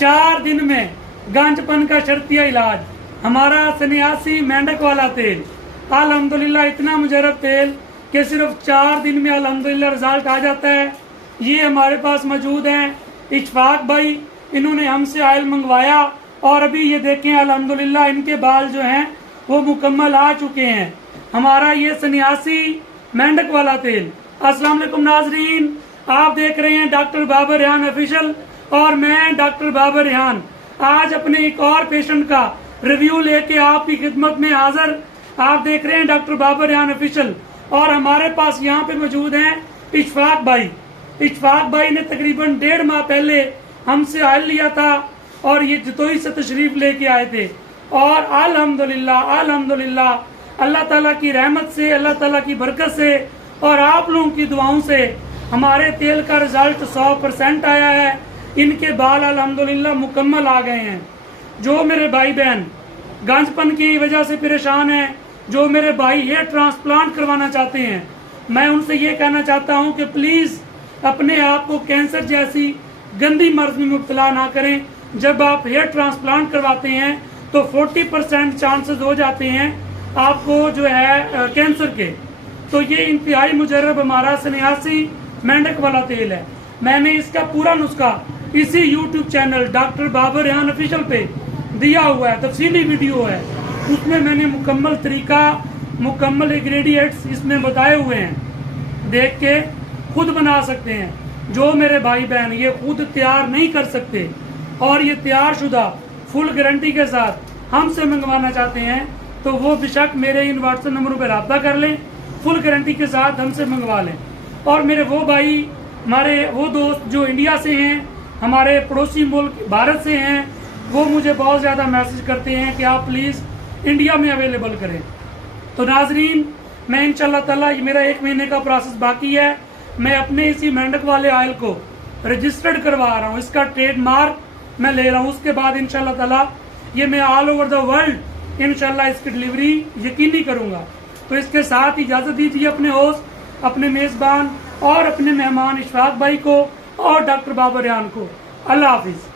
4 दिन में गांजपन का शर्तिया इलाज। हमारा सन्यासी मेंढक वाला तेल अल्हम्दुलिल्लाह इतना मुजरब तेल कि सिर्फ 4 दिन में अल्हम्दुलिल्लाह रिजल्ट आ जाता है। ये हमारे पास मौजूद हैं इशफाक भाई, इन्होंने हमसे ऑयल मंगवाया और अभी ये देखें अल्हम्दुलिल्लाह इनके बाल जो हैं वो मुकम्मल आ चुके हैं। हमारा ये सन्यासी मेंढक वाला तेल। अस्सलाम वालेकुम नाजरीन, आप देख रहे हैं डॉक्टर बाबर रेहान ऑफिशियल और मैं डॉक्टर बाबर रेहान आज अपने एक और पेशेंट का रिव्यू लेके आपकी खिदमत में हाजिर। आप देख रहे हैं डॉक्टर बाबर रेहान ऑफिशियल और हमारे पास यहाँ पे मौजूद हैं इशफाक भाई। इशफाक भाई ने तकरीबन 1.5 माह पहले हमसे ऑयल लिया था और ये जतोई से तशरीफ लेके आए थे और अल्हम्दुलिल्लाह अल्हम्दुलिल्लाह अल्लाह ताला की रहमत से, अल्लाह ताला की बरकत से और आप लोगों की दुआओं से हमारे तेल का रिजल्ट 100% आया है। इनके बाल अल्हम्दुलिल्लाह मुकम्मल आ गए हैं। जो मेरे भाई बहन गांजपन की वजह से परेशान हैं, जो मेरे भाई हेयर ट्रांसप्लांट करवाना चाहते हैं, मैं उनसे ये कहना चाहता हूँ कि प्लीज़ अपने आप को कैंसर जैसी गंदी मर्ज में मुब्तला ना करें। जब आप हेयर ट्रांसप्लांट करवाते हैं तो 40% चांसेस हो जाते हैं आपको जो है कैंसर के। तो ये इंतहाई मुजर्रब हमारा सन्यासी मेंढक वाला तेल है। मैंने इसका पूरा नुस्खा इसी YouTube channel doctor Babar Rehan official पे दिया हुआ है, तफसीली वीडियो है, उसमें मैंने मुकम्मल तरीका, मुकम्मल इंग्रेडिएंट्स इसमें बताए हुए हैं। देख के खुद बना सकते हैं। जो मेरे भाई बहन ये खुद तैयार नहीं कर सकते और ये तैयार शुदा फुल गारंटी के साथ हमसे मंगवाना चाहते हैं तो वो बेशक मेरे इन व्हाट्सएप नंबरों पर रब्ता कर लें, फुल गारंटी के साथ हमसे मंगवा लें। और मेरे वो भाई, हमारे वो दोस्त जो इंडिया से हैं, हमारे पड़ोसी मुल्क भारत से हैं, वो मुझे बहुत ज़्यादा मैसेज करते हैं कि आप प्लीज़ इंडिया में अवेलेबल करें। तो नाजरीन, मैं इंशाल्लाह ताला मेरा 1 महीने का प्रोसेस बाकी है। मैं अपने इसी मेंढक वाले ऑयल को रजिस्टर्ड करवा रहा हूँ, इसका ट्रेडमार्क मैं ले रहा हूँ। उसके बाद इंशाल्लाह ताला ये मैं ऑल ओवर द वर्ल्ड इंशाल्लाह इसकी डिलीवरी यकीनी करूँगा। तो इसके साथ इजाज़त दीजिए अपने होस्ट, अपने मेज़बान और अपने मेहमान इशफाक भाई को और डॉक्टर बाबर रेहान को। अल्लाह हाफिज़।